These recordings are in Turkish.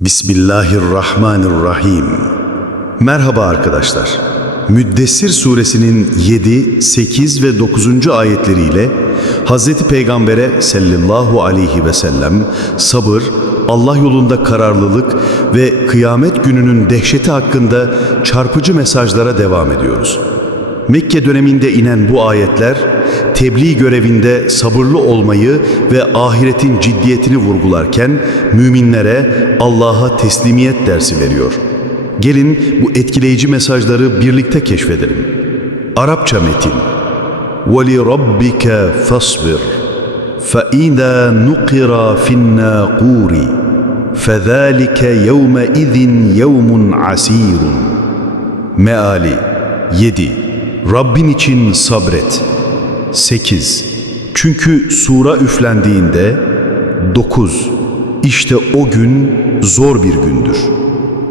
Bismillahirrahmanirrahim. Merhaba arkadaşlar. Müddessir suresinin 7, 8 ve 9. ayetleriyle Hz. Peygamber'e sallallahu aleyhi ve sellem sabır, Allah yolunda kararlılık ve kıyamet gününün dehşeti hakkında çarpıcı mesajlara devam ediyoruz. Mekke döneminde inen bu ayetler, tebliğ görevinde sabırlı olmayı ve ahiretin ciddiyetini vurgularken müminlere Allah'a teslimiyet dersi veriyor. Gelin bu etkileyici mesajları birlikte keşfedelim. Arapça metin وَلِرَبِّكَ فَاصْبِرْ فَإِذَا نُقِرَ فِي النَّاقُورِ فَذَٰلِكَ يَوْمَئِذٍ يَوْمٌ عَسِيرٌ Meali 7. Rabbin için sabret. 8. Çünkü sura üflendiğinde 9. İşte o gün zor bir gündür.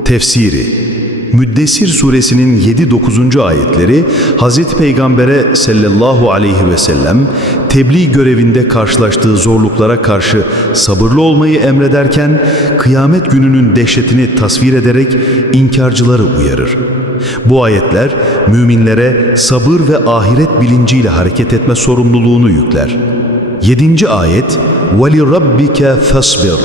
Tefsiri Müddessir suresinin 7-9. ayetleri Hz. Peygamber'e sallallahu aleyhi ve sellem tebliğ görevinde karşılaştığı zorluklara karşı sabırlı olmayı emrederken kıyamet gününün dehşetini tasvir ederek inkarcıları uyarır. Bu ayetler müminlere sabır ve ahiret bilinciyle hareket etme sorumluluğunu yükler. 7. ayet "Veli rabbike fasbir."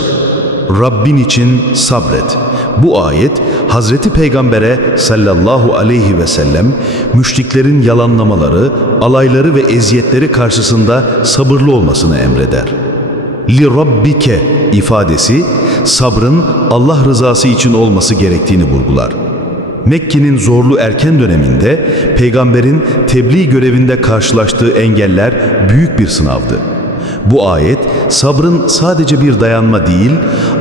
Rabbin için sabret. Bu ayet Hazreti Peygamber'e sallallahu aleyhi ve sellem müşriklerin yalanlamaları, alayları ve eziyetleri karşısında sabırlı olmasını emreder. Li rabbike ifadesi sabrın Allah rızası için olması gerektiğini vurgular. Mekke'nin zorlu erken döneminde peygamberin tebliğ görevinde karşılaştığı engeller büyük bir sınavdı. Bu ayet sabrın sadece bir dayanma değil,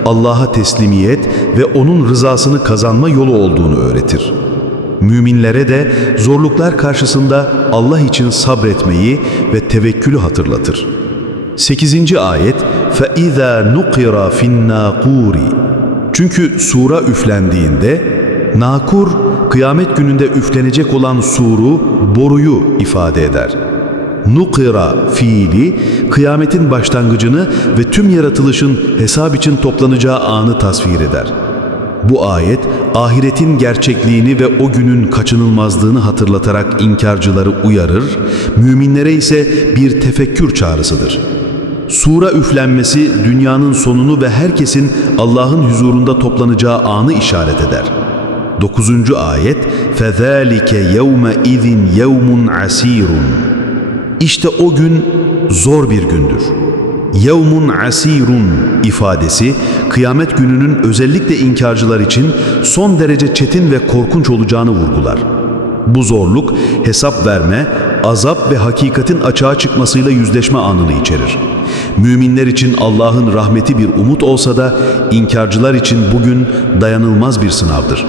Allah'a teslimiyet ve onun rızasını kazanma yolu olduğunu öğretir. Müminlere de zorluklar karşısında Allah için sabretmeyi ve tevekkülü hatırlatır. 8. ayet فَاِذَا نُقِرَ فِي النَّاقُورِ Çünkü sura üflendiğinde Nakur, kıyamet gününde üflenecek olan suru, boruyu ifade eder. Nukira fiili, kıyametin başlangıcını ve tüm yaratılışın hesap için toplanacağı anı tasvir eder. Bu ayet, ahiretin gerçekliğini ve o günün kaçınılmazlığını hatırlatarak inkarcıları uyarır, müminlere ise bir tefekkür çağrısıdır. Sura üflenmesi dünyanın sonunu ve herkesin Allah'ın huzurunda toplanacağı anı işaret eder. 9. ayet فَذَٰلِكَ يَوْمَ اِذٍ يَوْمٌ عَس۪يرٌ İşte o gün zor bir gündür. Yevmun asirun ifadesi kıyamet gününün özellikle inkarcılar için son derece çetin ve korkunç olacağını vurgular. Bu zorluk hesap verme, azap ve hakikatin açığa çıkmasıyla yüzleşme anını içerir. Müminler için Allah'ın rahmeti bir umut olsa da inkarcılar için bugün dayanılmaz bir sınavdır.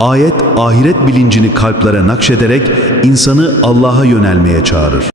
Ayet ahiret bilincini kalplere nakşederek insanı Allah'a yönelmeye çağırır.